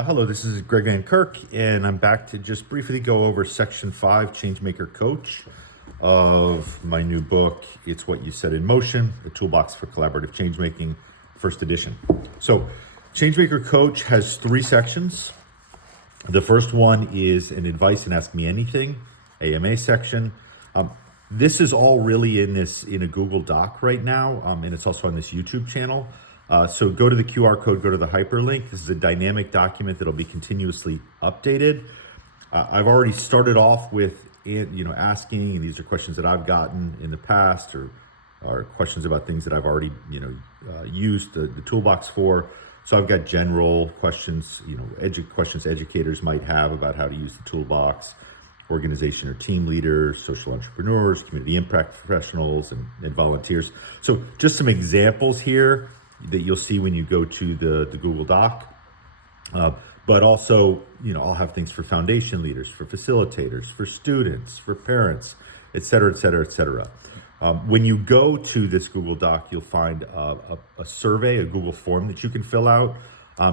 Hello, this is Greg Van Kirk, and I'm back to just briefly go over Section 5, Changemaker Coach, of my new book, It's What You Set in Motion, the Toolbox for Collaborative Changemaking, first edition. So, Changemaker Coach has 3 sections. The first one is an advice and ask me anything, AMA section. This is all really in a Google Doc right now, and it's also on this YouTube channel. So go to the QR code, go to the hyperlink. This is a dynamic document that'll be continuously updated. I've already started off with asking, and these are questions that I've gotten in the past, or questions about things that I've already used the toolbox for. So I've got general questions, questions educators might have about how to use the toolbox, organization or team leaders, social entrepreneurs, community impact professionals, and volunteers. So just some examples here that you'll see when you go to the Google Doc. But also, I'll have things for foundation leaders, for facilitators, for students, for parents, et cetera, et cetera, et cetera. When you go to this Google Doc, you'll find a survey, a Google form that you can fill out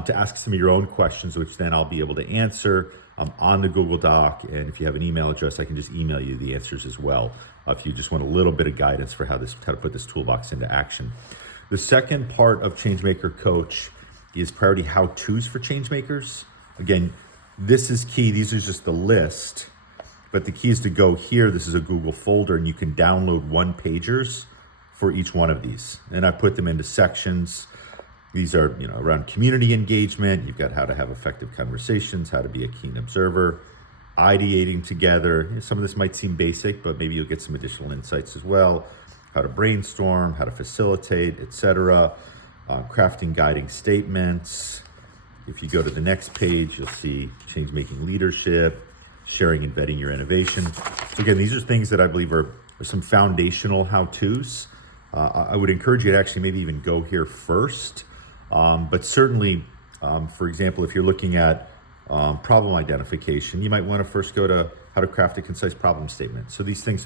to ask some of your own questions, which then I'll be able to answer on the Google Doc. And if you have an email address, I can just email you the answers as well, if you just want a little bit of guidance for how to put this toolbox into action. The second part of Changemaker Coach is priority how-tos for changemakers. Again, this is key. These are just the list, but the key is to go here. This is a Google folder, and you can download one-pagers for each one of these. And I put them into sections. These are, around community engagement. You've got how to have effective conversations, how to be a keen observer, ideating together. Some of this might seem basic, but maybe you'll get some additional insights as well. How to brainstorm, how to facilitate, etc. Crafting guiding statements. If you go to the next page, you'll see change-making leadership, sharing and vetting your innovation. So again, these are things that I believe are some foundational how-tos. I would encourage you to actually maybe even go here first. But certainly, for example, if you're looking at problem identification, you might want to first go to how to craft a concise problem statement. So these things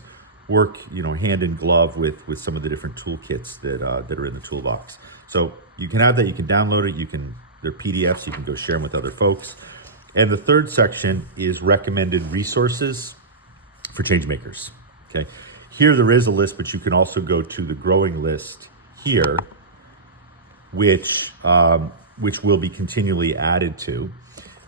work, hand in glove with some of the different toolkits that are in the toolbox. So you can have that, you can download it, they're PDFs, you can go share them with other folks. And the third section is recommended resources for changemakers. Okay, here there is a list, but you can also go to the growing list here, which will be continually added to.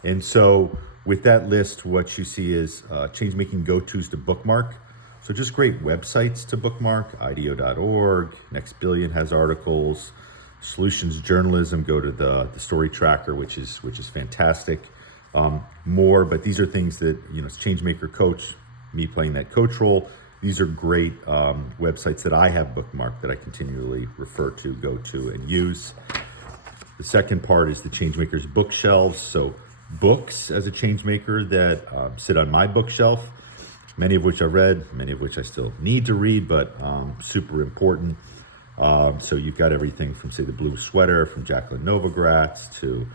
And so with that list, what you see is changemaking go-tos to bookmark. So just great websites to bookmark, IDEO.org, Next Billion has articles, Solutions Journalism, go to the story tracker, which is fantastic. More, but these are things that, it's Changemaker Coach, me playing that coach role. These are great websites that I have bookmarked that I continually refer to, go to, and use. The second part is the Changemaker's bookshelves. So books as a changemaker that sit on my bookshelf, many of which I read, many of which I still need to read, but super important. So you've got everything from, say, The Blue Sweater from Jacqueline Novogratz to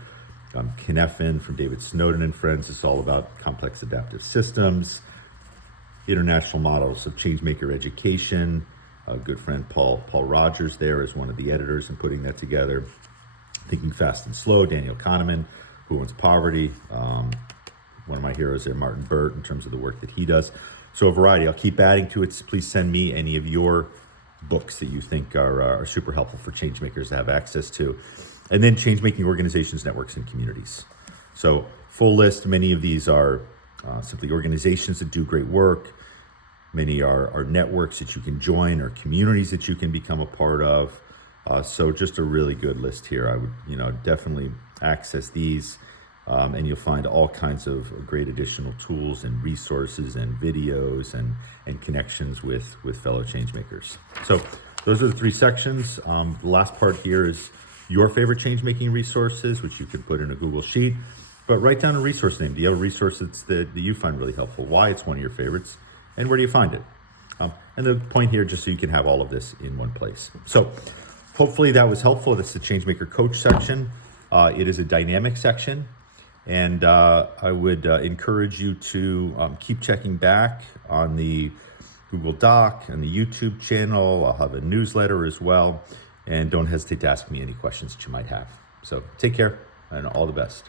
Kinefin from David Snowden and Friends. It's all about complex adaptive systems, international models of changemaker education. A good friend Paul Rogers there is one of the editors in putting that together. Thinking Fast and Slow, Daniel Kahneman, Who Wants Poverty. One of my heroes there, Martin Burt, in terms of the work that he does. So a variety. I'll keep adding to it. Please send me any of your books that you think are super helpful for changemakers to have access to. And then changemaking organizations, networks, and communities. So full list. Many of these are simply organizations that do great work. Many are networks that you can join or communities that you can become a part of. So just a really good list here. I would definitely access these. And you'll find all kinds of great additional tools and resources and videos and connections with fellow changemakers. So those are the 3 sections. The last part here is your favorite changemaking resources, which you could put in a Google Sheet, but write down a resource name. Do you have a resource that you find really helpful? Why it's one of your favorites, and where do you find it? And the point here, just so you can have all of this in one place. So hopefully that was helpful. That's the Changemaker Coach section. It is a dynamic section. And I would encourage you to keep checking back on the Google Doc and the YouTube channel. I'll have a newsletter as well. And don't hesitate to ask me any questions that you might have. So take care and all the best.